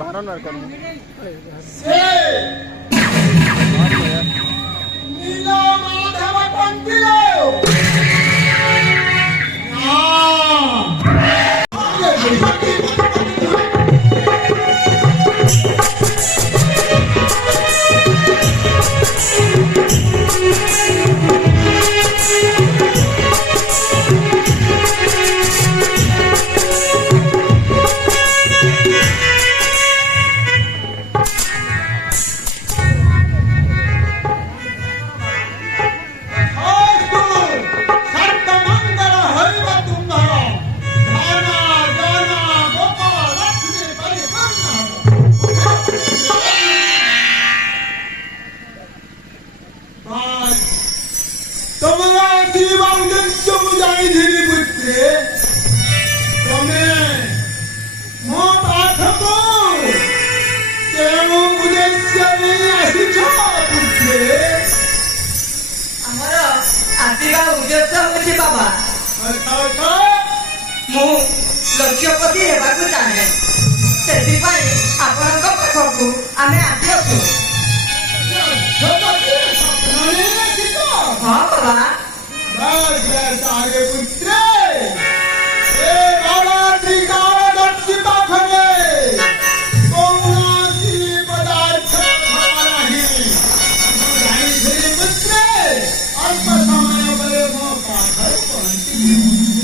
ବାରଣ୍ଡାର କରୁ ସେ ନୀଳ ମାଧବ ପନ୍ଥିଲ बाबा मु लक्ष्यपति हेबाकु चाहे सेथिपाई आपनक पाखकु आमे आदियसु हां बाबा बस आगे पुत्र ए बाबा त्रिकाल दर्शी पाखरे कौनसी पदार्थ खावा नहीं जानी श्री पुत्र अल्प समय बले मो पाखर पहुंची